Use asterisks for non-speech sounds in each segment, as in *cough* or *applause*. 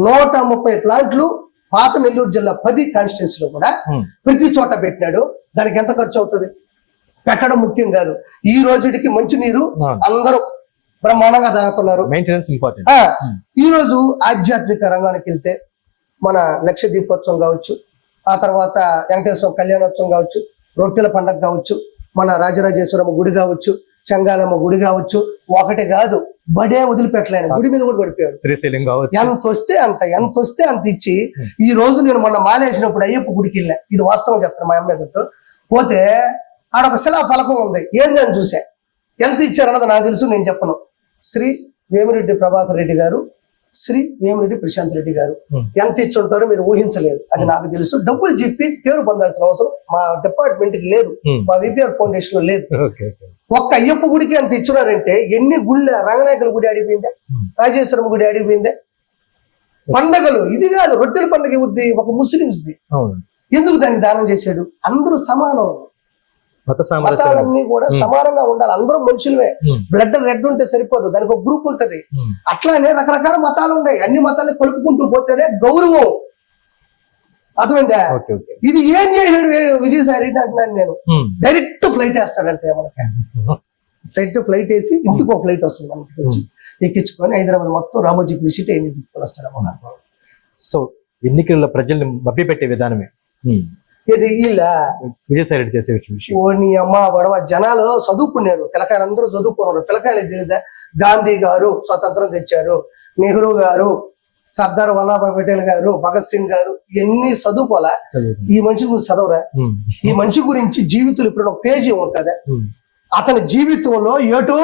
నూట ముప్పై ప్లాంట్లు పాత నెల్లూరు జిల్లా పది కాన్స్టిట్యూన్సీలో కూడా. ప్రతి చోట పెట్టినాడు. దానికి ఎంత ఖర్చు అవుతుంది? పెట్టడం ముఖ్యం కాదు. ఈ రోజుకి మంచినీరు ఆ. అందరూ బ్రహ్మాండంగా తాగుతున్నారు. ఆ, ఈ రోజు ఆధ్యాత్మిక రంగానికి వెళ్తే మన లక్ష దీపోత్సవం కావచ్చు ఆ తర్వాత వెంకటేశ్వర కళ్యాణోత్సవం కావచ్చు రొట్టెల పండగ కావచ్చు మన రాజరాజేశ్వరమ్మ గుడి కావచ్చు చంగాలమ్మ గుడి కావచ్చు ఒకటి కాదు. బడే వదిలిపెట్టలేను. గుడి మీద కూడా పడిపోయాడు. శ్రీశైలం కావచ్చు. ఎంత వస్తే అంత ఎంత వస్తే అంత ఇచ్చి ఈ రోజు నేను మొన్న మాలేసినప్పుడు అయ్యప్ప గుడికి వెళ్ళా. ఇది వాస్తవం చెప్తాను మా అమ్మాయి గుర్తు పోతే ఆడ ఒక శిలా ఫలకం ఉంది. ఏంది అని చూసా? ఎంత ఇచ్చారన్నది నాకు తెలుసు నేను చెప్పను. శ్రీ వేమిరెడ్డి ప్రభాకర్ రెడ్డి గారు శ్రీ వేమిరెడ్డి ప్రశాంత్ రెడ్డి గారు. Hmm. ఎంత ఇచ్చి ఉంటారో మీరు ఊహించలేరు. అది నాకు తెలుసు. డబ్బులు చెప్పి పేరు పొందాల్సిన అవసరం మా డిపార్ట్మెంట్కి లేదు. Hmm. మా విపిఆర్ ఫౌండేషన్లో లేదు *laughs* ఒక్క అయ్యప్ప గుడికి అంత ఇచ్చినారంటే ఎన్ని గుళ్ళ రంగనాయకుల గుడి అడిగిపోయిందే Hmm. రాజేశ్వరం గుడి అడిగిపోయిందే పండగలు ఇది కాదు రొట్టెల పండుగ ఉంది ఒక ముస్లింస్ది ఎందుకు దాన్ని దానం చేశాడు? అందరూ సమానం. మతాలన్నీ కూడా. సమానంగా ఉండాలి. అందరూ మనుషులమే. బ్లడ్ రెడ్ ఉంటే సరిపోదు. దానికి ఒక గ్రూప్ ఉంటది. అట్లానే రకరకాల మతాలు ఉన్నాయి. అన్ని మతాలు కలుపుకుంటూ పోతేనే గౌరవం. అర్థమైందా? ఇది ఏం చేయలేడు విజయసాయి రెడ్డి అంటున్నాను నేను. డైరెక్ట్ ఫ్లైట్ వేస్తాడంటే మనకి డైరెక్ట్ ఫ్లైట్ వేసి ఇంటికి ఒక ఫ్లైట్ వస్తుంది మనకి వచ్చి. ఎక్కించుకొని హైదరాబాద్ మొత్తం రామోజీ ఎన్ని తీసుకొని వస్తాడు సో ఎన్నికల్లో ప్రజల్ని మభ్యపెట్టే విధానమే. ఉమ్, ఇది ఇలా. విజయసాయి రెడ్డి చేసే విషయం. ఓ నీ అమ్మ జనాలు చదువుకున్నారు పిల్లకాయలు అందరూ చదువుకున్నారు. పిల్లకాయలు తెలియదా గాంధీ గారు స్వతంత్రం తెచ్చారు. నెహ్రూ గారు సర్దార్ వల్లభాయ్ పటేల్ గారు భగత్ సింగ్ గారు ఎన్ని చదువుకోలే. ఈ మనిషి గురించి చదవరా? ఈ మనిషి గురించి జీవితంలో ఇప్పుడు ఒక పేజీ ఉంటది. అతని జీవితంలో ఏటో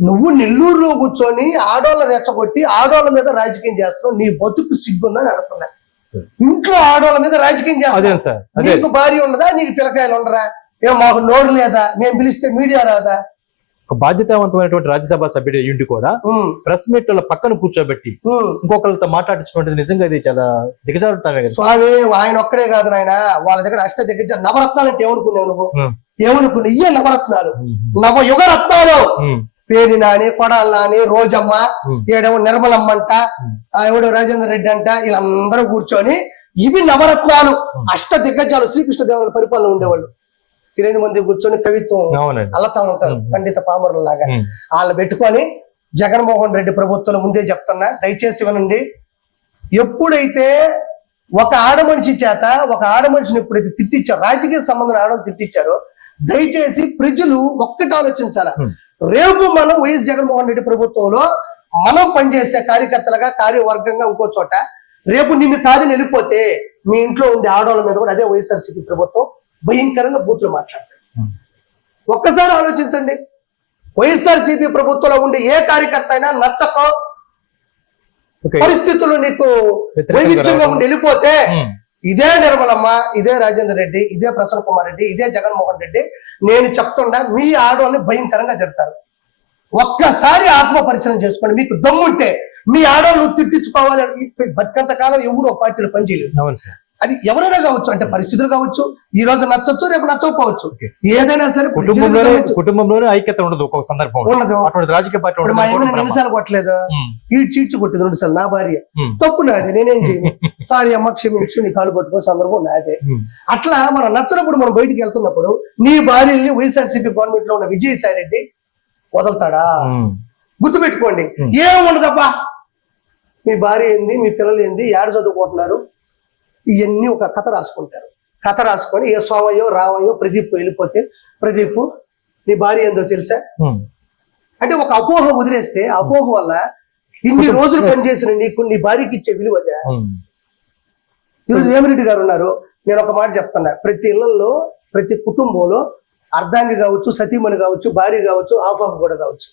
నువ్వు నెల్లూరులో కూర్చొని ఆడోళ్ళ రెచ్చగొట్టి ఆడోళ్ళ మీద రాజకీయం చేస్తున్నావు నీ బతుకు సిగ్గుందని అడుగుతున్నా. ఇంట్లో ఆడోళ్ళ మీద రాజకీయం అదే చేస్తున్నావు సార్ అదే. నీకు భార్య ఉండదా నీకు పిల్లకాయలు ఉండరా? ఏం మాకు నోరు లేదా? మేము పిలిస్తే మీడియా రాదా? ఒక బాధ్యతావంతమైనటువంటి రాజ్యసభ సభ్యుడు అయ్యుండి కూడా ప్రెస్ మీట్ వాళ్ళ పక్కన కూర్చోబెట్టి. ఇంకొకరితో మాట్లాడించినటువంటిది నిజంగా ఇది చాలా దిగజారుతామే కదా స్వామి ఆయన ఒక్కడే కాదు నాయన. వాళ్ళ దగ్గర అష్ట దగ్గర నవరత్నాలు అంటే ఏమనుకున్నావు నువ్వు? ఏమనుకున్నావు? ఇయ్యే నవరత్నాలు. నవ యుగ రత్నాలు ఉమ్, పేరు నాని కొడాలి నాని రోజమ్మ ఈడేమో నిర్మలమ్మ అంట ఆ ఎవడో రాజేంద్ర రెడ్డి అంట వీళ్ళందరూ కూర్చొని ఇవి నవరత్నాలు. అష్ట దిగ్గజాలు శ్రీకృష్ణ దేవరాయల పరిపాలన ఉండేవాళ్ళు. ఎనిమిది మంది కూర్చొని కవిత్వం అల్లతా ఉంటారు. పండిత పామరుల లాగా వాళ్ళు పెట్టుకొని జగన్మోహన్ రెడ్డి ప్రభుత్వం ముందే చెప్తున్నా దయచేసి వినండి. ఎప్పుడైతే ఒక ఆడమనిషి చేత ఒక ఆడమనిషిని ఎప్పుడైతే తిట్టించారో రాజకీయ సంబంధం ఆడవాళ్ళు తిట్టించారో దయచేసి ప్రజలు ఒక్కటి ఆలోచించాల. రేపు మనం వైఎస్ జగన్మోహన్ రెడ్డి ప్రభుత్వంలో మనం పనిచేసే కార్యకర్తలుగా కార్యవర్గంగా ఇంకో చోట రేపు నిన్ను కాదని వెళ్ళిపోతే మీ ఇంట్లో ఉండే ఆడవాళ్ళ మీద కూడా అదే వైఎస్ఆర్సీపీ ప్రభుత్వం భయంకరంగా బూతులు మాట్లాడతారు Hmm. ఒక్కసారి ఆలోచించండి వైఎస్ఆర్సీపీ ప్రభుత్వంలో ఉండే ఏ కార్యకర్త అయినా నచ్చకో పరిస్థితులు నీకు వైవిధ్యంగా. ఉండి వెళ్ళిపోతే ఇదే నిర్మలమ్మ ఇదే రాజేందర్ రెడ్డి ఇదే ప్రసన్న కుమార్ రెడ్డి ఇదే జగన్మోహన్ రెడ్డి నేను చెప్తుండా మీ ఆడవాళ్ళని భయంకరంగా తిడతారు. ఒక్కసారి ఆత్మ పరిశీలన చేసుకోండి. మీకు దమ్ముంటే మీ ఆడవాళ్ళు తిట్టించుకోవాలి. బతికంత కాలం ఎవరు పార్టీలు పనిచేయలేదు. అది ఎవరైనా కావచ్చు అంటే పరిస్థితులు కావచ్చు ఈ రోజు నచ్చొచ్చు రేపు నచ్చకపోవచ్చు. ఏదైనా సరే ప్రజలకు కుటుంబంలోనే ఐక్యత ఉండదు ఒక్కొక్క సందర్భం ఉండదు. రాజకీయ పార్టీ మా ఏమైనా నిమిషాలు కొట్టలేదు? ఈ చీడ్చి కొట్టింది రెండు సార్లు నా భార్య. తప్పు నాది నేనేం చేయను. *laughs* సారీ అమ్మ క్షమించు నీ కాలు పట్టుకునే సందర్భం నాదే. అట్లా మనం నచ్చినప్పుడు మనం బయటికి వెళ్తున్నప్పుడు నీ భార్యని వైఎస్ఆర్సీపీ గవర్నమెంట్లో ఉన్న విజయసాయి రెడ్డి వదలతాడా గుర్తుపెట్టుకోండి. ఏముండదబ్బా మీ భార్య ఏంది మీ పిల్లలు ఏంది ఏడ చదువుకుంటున్నారు? ఇవన్నీ ఒక కథ రాసుకుంటారు. కథ రాసుకొని ఏ సోమయ్యో రావయ్యో ప్రదీప్ వెళ్ళిపోతే ప్రదీప్ నీ భార్య ఏందో తెలుసా? అంటే ఒక అపోహ వదిలేస్తే అపోహ వల్ల ఇన్ని రోజులు పనిచేసిన నీకు నీ భార్యకి ఇచ్చే విలువ ఈరోజు వేమిరెడ్డి గారు ఉన్నారు. నేను ఒక మాట చెప్తున్నా. ప్రతి ఇళ్ళలో ప్రతి కుటుంబంలో అర్ధాంగి కావచ్చు సతీమణి కావచ్చు భార్య కావచ్చు ఆపాప కూడా కావచ్చు.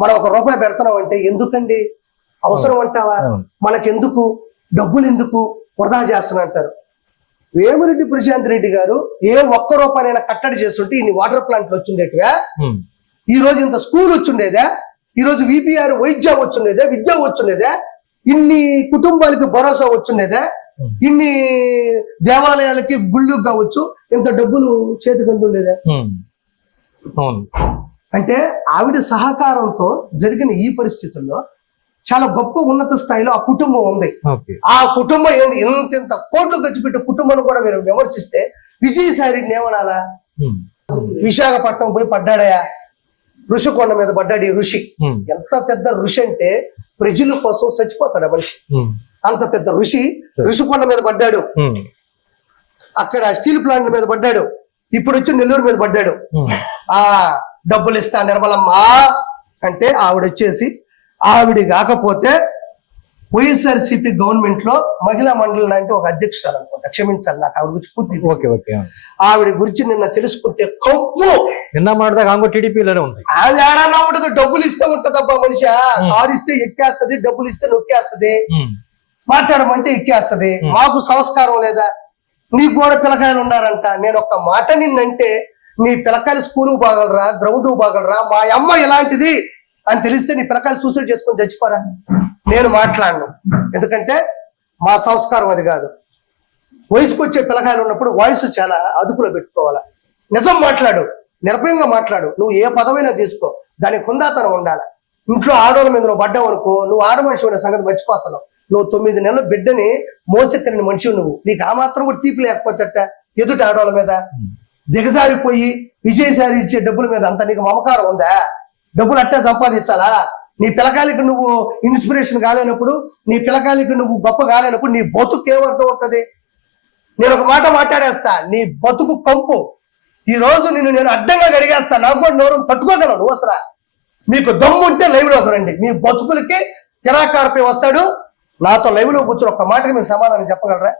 మనం ఒక రూపాయి పెడుతున్నాం అంటే ఎందుకండి? అవసరం అంటావా. మనకెందుకు? డబ్బులు ఎందుకు వృధా చేస్తున్నా అంటారు. వేమిరెడ్డి ప్రశాంత్ రెడ్డి గారు ఏ ఒక్క రూపాయనైనా కట్టడి చేస్తుంటే ఇన్ని వాటర్ ప్లాంట్లు వచ్చిండేటివా? ఈ రోజు ఇంత స్కూల్ వచ్చిండేదా? ఈ రోజు విపిఆర్ వైద్యం వచ్చిండేదా? విద్య వచ్చిండేదా? ఇన్ని కుటుంబాలకి భరోసా వచ్చిండేదా. ఇన్ని దేవాలయాలకి గుళ్ళు కావచ్చు ఇంత డబ్బులు చేతికి అందుండేదా? అంటే ఆవిడ సహకారంతో జరిగిన ఈ పరిస్థితుల్లో చాలా గొప్ప ఉన్నత స్థాయిలో ఆ కుటుంబం ఉంది. ఆ కుటుంబం ఏంది? ఇంత ఇంత కోట్లు ఖర్చు పెట్టే కుటుంబాన్ని కూడా మీరు విమర్శిస్తే విజయసాయి రెడ్డిని ఏమనాలా. విశాఖపట్నం పోయి పడ్డాడయా? ఋషికొండ మీద పడ్డాడు ఈ ఋషి. ఎంత పెద్ద ఋషి అంటే ప్రజల కోసం చచ్చిపోతాడు మనిషి. అంత పెద్ద ఋషి ఋషికొండ మీద పడ్డాడు. అక్కడ స్టీల్ ప్లాంట్ మీద పడ్డాడు. ఇప్పుడు వచ్చి నెల్లూరు మీద పడ్డాడు. ఆ డబ్బులు ఇస్తా నిర్మలమ్మ అంటే ఆవిడ వచ్చేసి ఆవిడ కాకపోతే వైఎస్ఆర్సీపీ గవర్నమెంట్లో మహిళా మండలి అంటే ఒక అధ్యక్షురాలు అనుకుంటా. క్షమించాలి నాకు ఆవిడ గురించి పూర్తి. ఓకే ఓకే ఆవిడ గురించి నిన్న తెలుసుకుంటే కంపు నిన్న మాట్లాడదాకా ఆంగో టీడీపీలోనే ఉంది. ఆవిడ ఏడానా ఉంటది డబ్బులు ఇస్తే ఉంటదబ్బా మనిషి. కారు ఇస్తే ఎక్కేస్తది డబ్బులు ఇస్తే నొక్కేస్తది. మాట్లాడమంటే ఎక్కేస్తది. మాకు సంస్కారం లేదా? నీకు కూడా పిల్లకాయలు ఉన్నారంట. నేను ఒక మాట నిన్నంటే నీ పిల్లకాయలు స్కూల్ బాగలరా గ్రౌండ్ బాగలరా? మా అమ్మ ఇలాంటిది అని తెలిస్తే నీ పిల్లకాయలు సూసైడ్ చేసుకొని చచ్చిపోరా నేను మాట్లాడను. ఎందుకంటే మా సంస్కారం అది కాదు. వయసుకు వచ్చే పిల్లకాయలు ఉన్నప్పుడు వాయిస్ చాలా అదుపులో పెట్టుకోవాలా. నిజం మాట్లాడు. నిర్భయంగా మాట్లాడు. నువ్వు ఏ పదమైనా తీసుకో. దానికి హుందాతనం ఉండాలి. ఇంట్లో ఆడవాళ్ళ మీద నువ్వు పడ్డావు అనుకో నువ్వు ఆడ మనిషి అనే సంగతి మర్చిపోతున్నావు. నువ్వు తొమ్మిది నెలల బిడ్డని మోసెక్కని మనిషి నువ్వు. నీకు ఆ మాత్రం కూడా తీపి లేకపోతేట ఎదుటి ఆడవాళ్ళ మీద. దిగజారిపోయి విజయసారి ఇచ్చే డబ్బుల మీద అంత నీకు మమకారం ఉందా? డబ్బులు అట్టే సంపాదించాలా? నీ పిల్లకాయలకి నువ్వు ఇన్స్పిరేషన్ కాలేనప్పుడు నీ పిల్లకాయలకి నువ్వు గొప్ప కాలేనప్పుడు నీ బతుకు ఏమర్థం ఉంటుంది నేను ఒక మాట మాట్లాడేస్తా నీ బతుకు కంపు. ఈ రోజు నిన్ను నేను అడ్డంగా గడిగేస్తా నాకు కూడా నోరు తట్టుకోగలను అసలు. మీకు దమ్ము ఉంటే లైవ్లోకి రండి మీ బతుకులకి కిరాకారపై వస్తాడు. నాతో లైవ్లో కూర్చొని ఒక్క మాటకి మీరు సమాధానం చెప్పగలరా?